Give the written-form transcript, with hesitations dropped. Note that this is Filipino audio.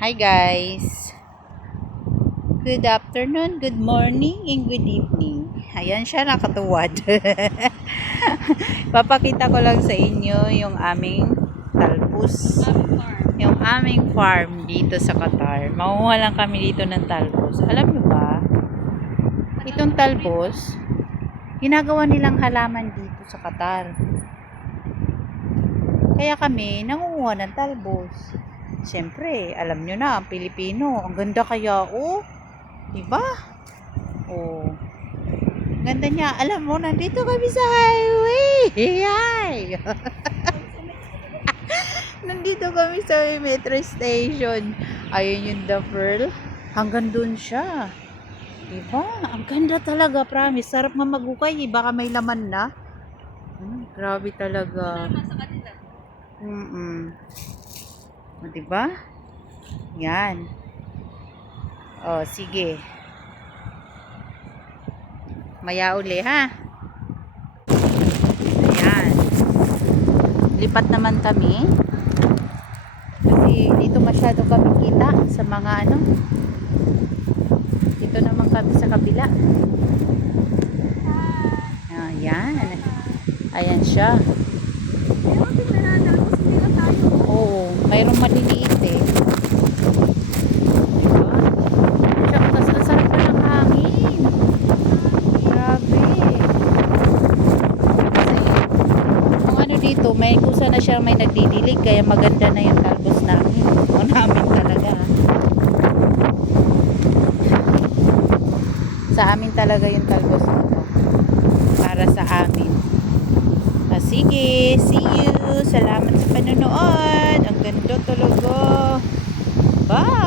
Hi guys! Good afternoon, good morning, and good evening. Ayan siya, nakatuwad. Papakita ko lang sa inyo yung aming talbos. Yung aming farm dito sa Qatar. Makuha lang kami dito ng talbos. Alam nyo ba, itong talbos, ginagawa nilang halaman dito sa Qatar. Kaya kami nangunguha ng talbos. Siyempre, alam nyo na, ang Pilipino. Ang ganda kaya, oh. Diba? Oh. Ganda niya. Alam mo, nandito kami sa highway. Hi! Nandito kami sa metro station. Ayun yung The Pearl. Hanggang dun siya. Diba? Ang ganda talaga, promise. Sarap nga magukay. Baka may laman na. Grabe talaga. O, diba? Yan. O, sige. Maya uli, ha? Ayan. Lipat naman kami. Kasi dito masyado kami kita sa mga ano. Dito naman kami sa kabila. Ayan. Ayan siya. Oo, mayroong maliliit eh. Diba? Siya, ang sarap pa ng hangin. Grabe. Kasi, kung ano dito, may kusa na siya may nagdidilig, kaya maganda na yung talbos namin. O namin talaga. Sa amin talaga yung talbos na to. Para sa amin. Sige, see you. Salamat sa panonood. Ang ganda talaga. Bye!